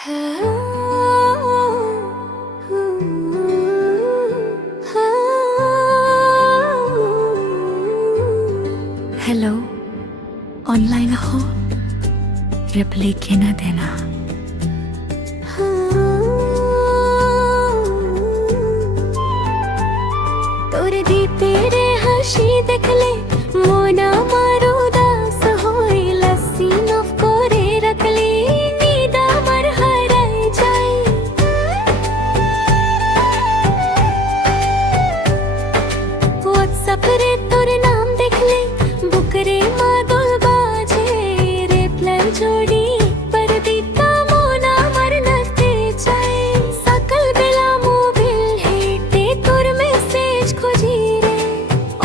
Hello, online हो? Reply के ना देना। তোর দীপেরে হাসি দেখলে মন আমার উদাস হয়, লাসি অফ করে রাখলে নিদ আমার হারায় যায়। হোয়াটসঅ্যাপ রে তোর নাম দেখলে বুকরে মাদল বাজে, রিপ্লাই জোড়ি पर দিতা মন আমার নাচতে চায়। সকাল বেলা মোবাইল হেঁটে তোর মেসেজ খুঁজি রে,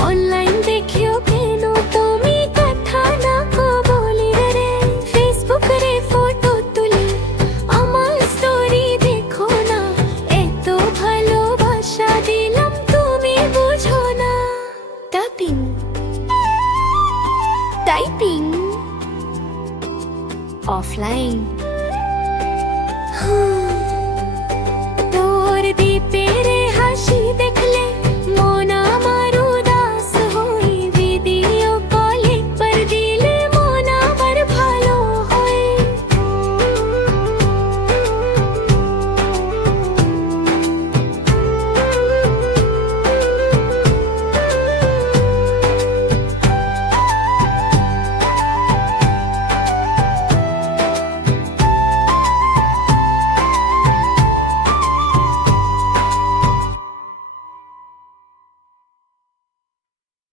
অনলাইন দেখিও কেন তুমি কথা না কো বলি রে। ফেসবুক রে ফটো তুলি আমার স্টোরি দেখো না, এত ভালোবাসা দিলাম তুমি বুঝো না। টাইপিং টাইপিং অফলাইন তোর দীপের